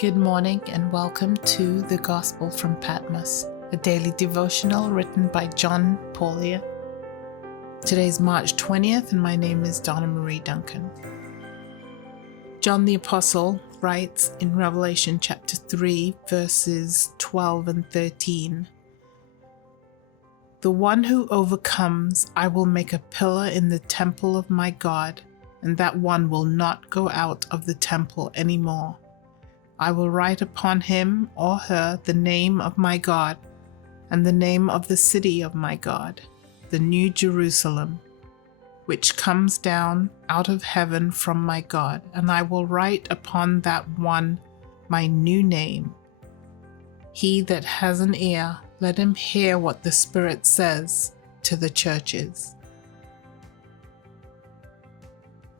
Good morning and welcome to the Gospel from Patmos, a daily devotional written by John Paulier. Today's March 20th and my name is Donna Marie Duncan. John the Apostle writes in Revelation chapter 3 verses 12 and 13, "The one who overcomes I will make a pillar in the temple of my God, and that one will not go out of the temple any more. I will write upon him or her the name of my God and the name of the city of my God, the New Jerusalem, which comes down out of heaven from my God, and I will write upon that one my new name. He that has an ear, let him hear what the Spirit says to the churches."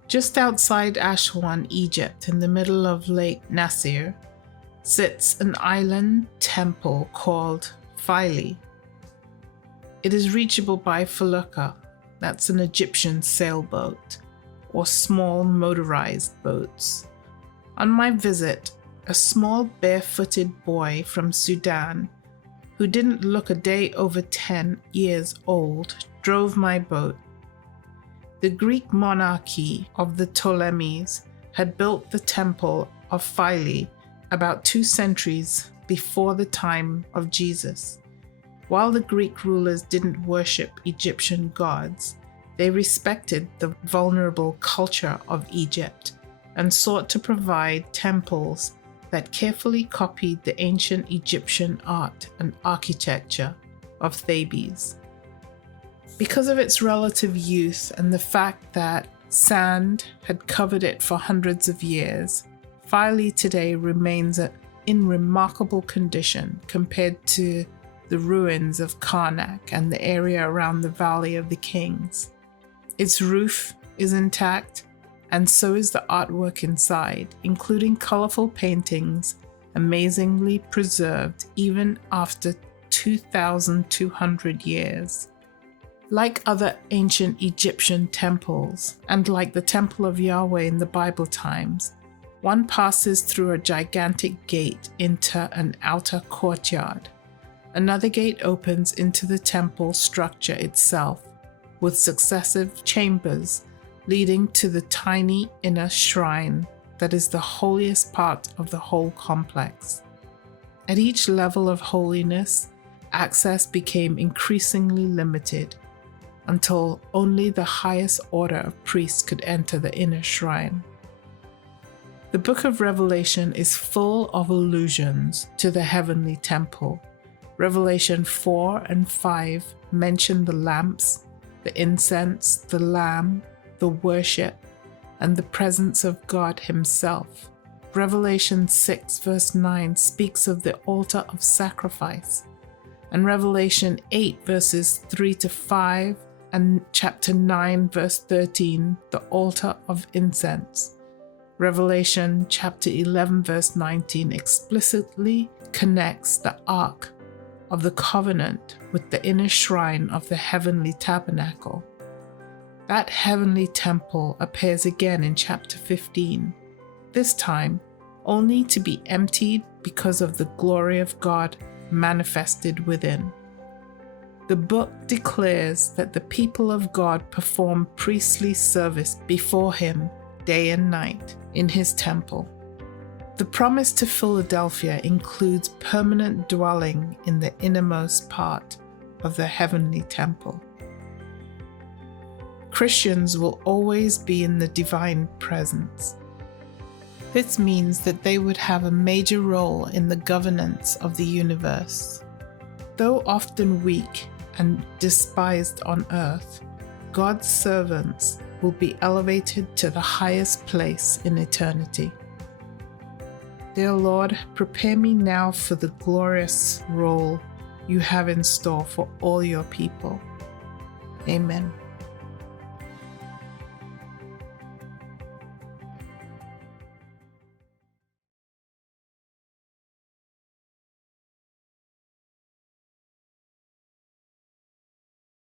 Just outside Aswan, Egypt, in the middle of Lake Nasser, sits an island temple called Philae. It is reachable by felucca, that's an Egyptian sailboat, or small motorized boats. On my visit, a small barefooted boy from Sudan, who didn't look a day over 10 years old, drove my boat. The Greek monarchy of the Ptolemies had built the temple of Philae about 2 centuries before the time of Jesus. While the Greek rulers didn't worship Egyptian gods, they respected the vulnerable culture of Egypt and sought to provide temples that carefully copied the ancient Egyptian art and architecture of Thebes. Because of its relative youth and the fact that sand had covered it for hundreds of years, Philae today remains in remarkable condition compared to the ruins of Karnak and the area around the Valley of the Kings. Its roof is intact, and so is the artwork inside, including colorful paintings, amazingly preserved even after 2,200 years. Like other ancient Egyptian temples, and like the Temple of Yahweh in the Bible times, one passes through a gigantic gate into an outer courtyard. Another gate opens into the temple structure itself, with successive chambers leading to the tiny inner shrine that is the holiest part of the whole complex. At each level of holiness, access became increasingly limited, until only the highest order of priests could enter the inner shrine. The book of Revelation is full of allusions to the heavenly temple. Revelation 4 and 5 mention the lamps, the incense, the Lamb, the worship, and the presence of God Himself. Revelation 6 verse 9 speaks of the altar of sacrifice, and Revelation 8 verses 3 to 5 and chapter 9 verse 13, the altar of incense. Revelation chapter 11 verse 19 explicitly connects the Ark of the Covenant with the inner shrine of the heavenly tabernacle. That heavenly temple appears again in chapter 15, this time only to be emptied because of the glory of God manifested within. The book declares that the people of God perform priestly service before Him day and night in His temple. The promise to Philadelphia includes permanent dwelling in the innermost part of the heavenly temple. Christians will always be in the divine presence. This means that they would have a major role in the governance of the universe. Though often weak and despised on earth, God's servants will be elevated to the highest place in eternity. Dear Lord, prepare me now for the glorious role you have in store for all your people. Amen.